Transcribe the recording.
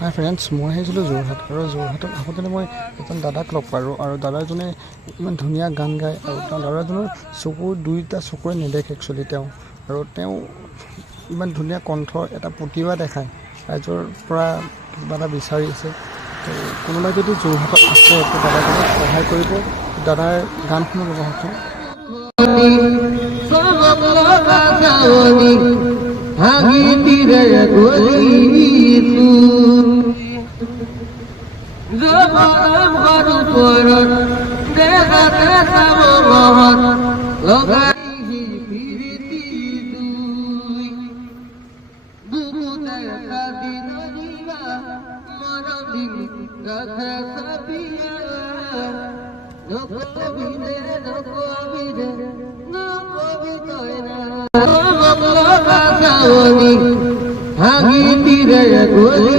হাই friends, মই আহিছিলোঁ যোৰহাট আৰু যোৰহাটত আহোঁতে মই এজন দাদাক লগ পালোঁ আৰু দাদাজনে ইমান ধুনীয়া গান গায় আৰু তেওঁ দাদাজনৰ দুইটা চকুৰে নেদেখে একচুৱেলি তেওঁ আৰু তেওঁ ইমান ধুনীয়া কণ্ঠৰ এটা প্ৰতিভা দেখায় ৰাইজৰ পৰা কিবা এটা বিচাৰি আছে। তো কোনোবাই যদি যোৰহাটত আছে তো দাদাজনক সহায় কৰিব। দাদাৰ গান শুনিব আহকচোন। Hagi tira goli